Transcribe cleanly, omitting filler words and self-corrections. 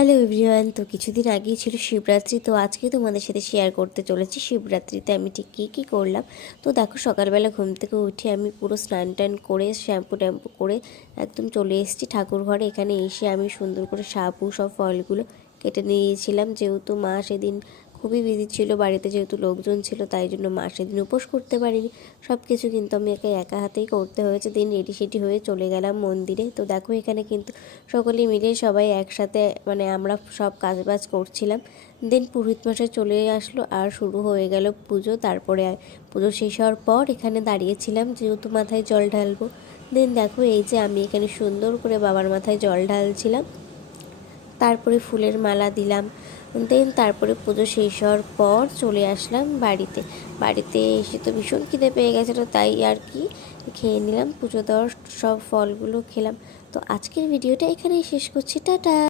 Hello everyone. তো কিছুদিন আগেই ছিল শিবরাত্রি, তো আজকে তোমাদের সাথে শেয়ার করতে চলেছি শিবরাত্রিতে আমি ঠিক কী করলাম। তো দেখো, সকালবেলা ঘুম থেকে উঠে আমি পুরো স্নান টান করে শ্যাম্পু ট্যাম্পু করে একদম চলে এসেছি ঠাকুর ঘরে। এখানে এসে আমি সুন্দর করে সাবু সব ফলগুলো কেটে নিয়েছিলাম, যেহেতু মা সেদিন খুবই বিজি ছিল বাড়িতে, যেহেতু লোকজন ছিল তাই জন্য মা সেদিন উপোস করতে পারিনি। সব কিছু কিন্তু আমি একা হাতেই করতে হয়েছে। দিন রেডি সেডি হয়ে চলে গেলাম মন্দিরে। তো দেখো, এখানে কিন্তু সকলে মিলে সবাই একসাথে আমরা সব কাজবাজ করছিলাম। দেন পুরোহিত মশাই চলে আসলো আর শুরু হয়ে গেল পুজো। তারপরে পুজো শেষ হওয়ার পর এখানে দাঁড়িয়েছিলাম, যেহেতু মাথায় জল ঢালবো। দেন দেখো, এই যে আমি এখানে সুন্দর করে বাবার মাথায় জল ঢালছিলাম, তারপরে ফুলের মালা দিলাম। দেন তারপরে পুজো শেষ হওয়ার পর চলে আসলাম বাড়িতে এসে তো ভীষণ খিদে পেয়ে গেছিলো, তাই আর কি খেয়ে নিলাম। পুজো দেওয়ার সব ফলগুলো খেলাম। তো আজকের ভিডিওটা এখানেই শেষ করছি, টাটা।